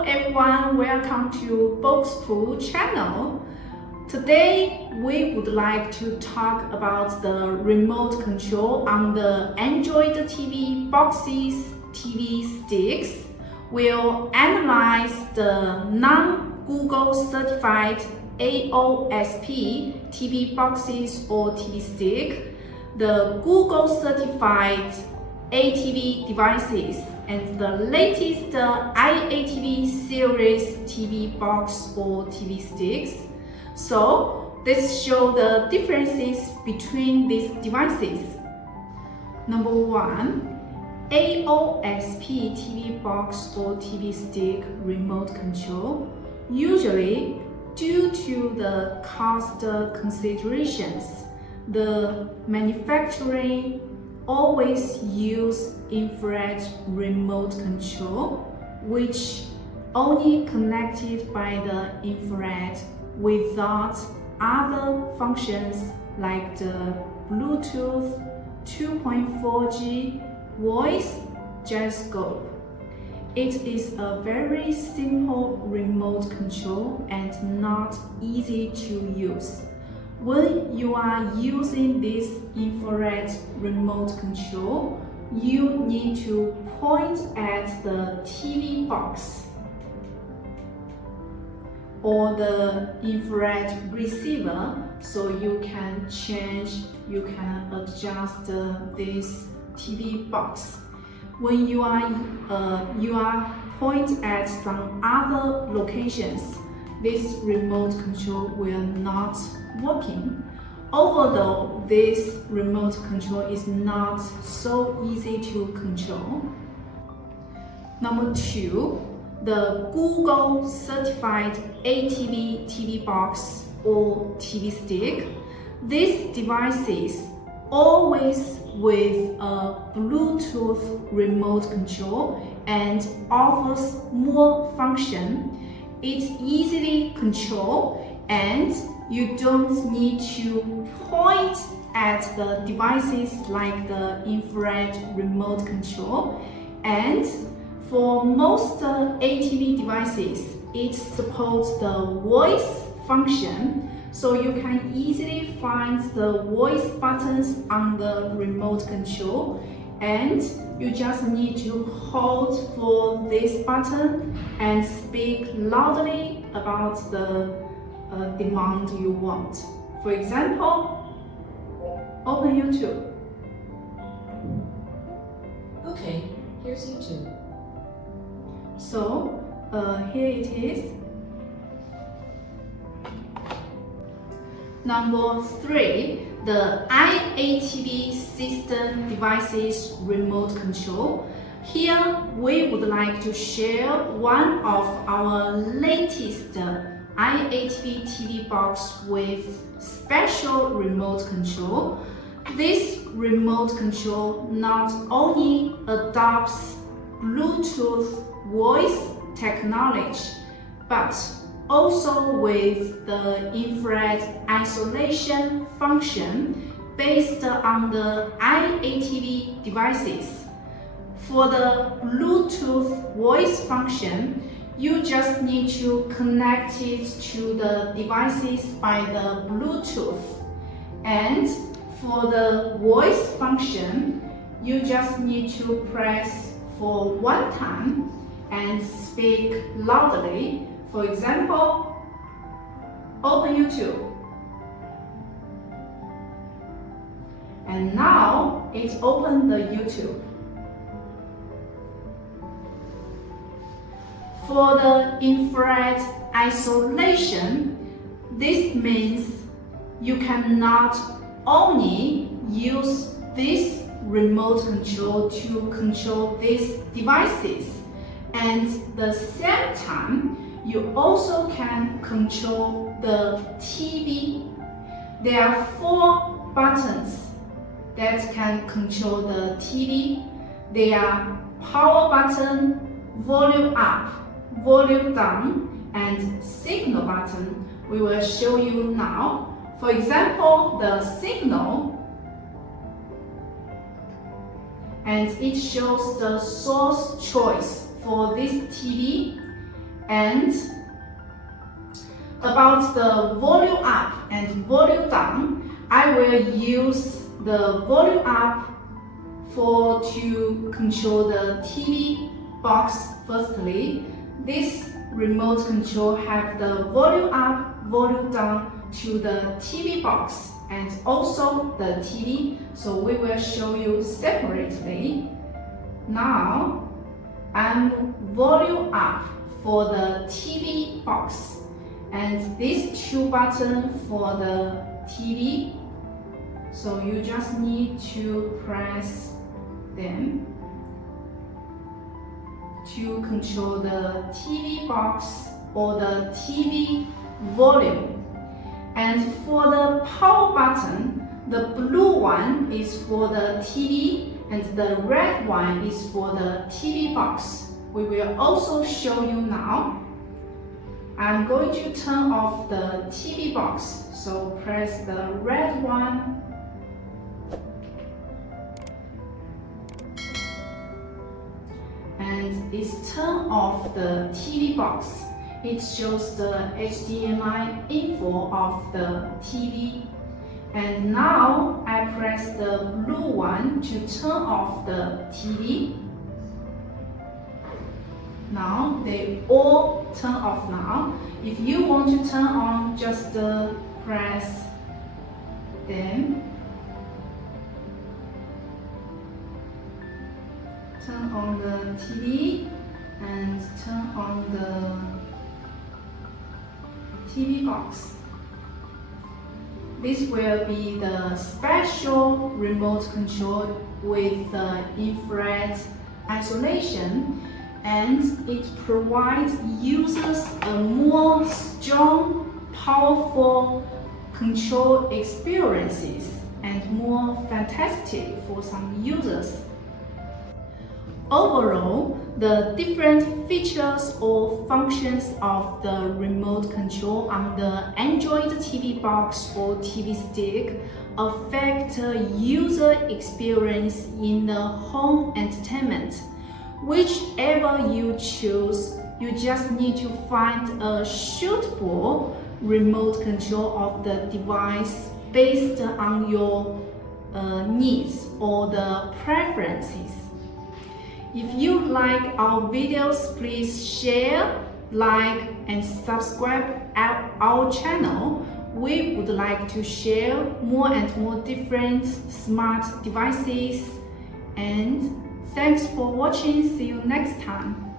Hello everyone, welcome to Boxpool channel. Today we would like to talk about the remote control on the Android TV boxes, TV sticks. We'll analyze the non-Google certified AOSP TV boxes or TV stick, the Google certified ATV devices, and the latest iATV series TV box or TV sticks. So let's show the differences between these devices. Number 1, AOSP TV box or TV stick remote control. Usually, due to the cost considerations, the manufacturing always use infrared remote control, which only connected by the infrared without other functions like the Bluetooth 2.4G voice gyroscope. It is a very simple remote control and not easy to use. When you are using this infrared remote control, you need to point at the TV box or the infrared receiver so you can adjust this TV box. When you are point at some other locations, this remote control will not working. Although this remote control is not so easy to control. Number 2, the Google certified ATV TV box or TV stick. These devices always with a Bluetooth remote control and offers more function. It's easily controlled and you don't need to point at the devices like the infrared remote control. And for most ATV devices, it supports the voice function, so you can easily find the voice buttons on the remote control, and you just need to hold for this button and speak loudly about the demand you want. For example, open YouTube. Okay, here's YouTube. So here it is. Number 3, the iATV system devices remote control. Here we would like to share one of our latest iATV TV box with special remote control. This remote control not only adopts Bluetooth voice technology, but also with the infrared isolation function based on the iATV devices. For the Bluetooth voice function, you just need to connect it to the devices by the Bluetooth. And for the voice function, you just need to press for one time and speak loudly. For example, open YouTube. And now it's opened the YouTube. For the infrared isolation, this means you cannot only use this remote control to control these devices, and at the same time, you also can control the TV. There are 4 buttons that can control the TV. They are power button, volume up, volume down, and signal button. We will show you now. For example, the signal, and it shows the source choice for this TV, And about the volume up and volume down, I will use the volume up to control the TV box firstly. This remote control have the volume up, volume down to the TV box and also the TV, so we will show you separately. Now I'm volume up for the TV box and these two buttons for the TV, so you just need to press them to control the TV box or the TV volume. And for the power button, the blue one is for the TV and the red one is for the TV box. We will also show you now. I'm going to turn off the TV box, so press the red one. And it's turn off the TV box. It shows the HDMI info of the TV. And now I press the blue one to turn off the TV. Now they all turn off now. If you want to turn on, just press them. Turn on the TV and turn on the TV box. This will be the special remote control with the infrared isolation, and it provides users a more strong, powerful control experiences and more fantastic for some users. Overall, the different features or functions of the remote control on the Android TV box or TV stick affect user experience in the home entertainment. Whichever you choose, you just need to find a suitable remote control of the device based on your needs or the preferences. If you like our videos, please share, like, and subscribe at our channel. We would like to share more and more different smart devices. And thanks for watching. See you next time.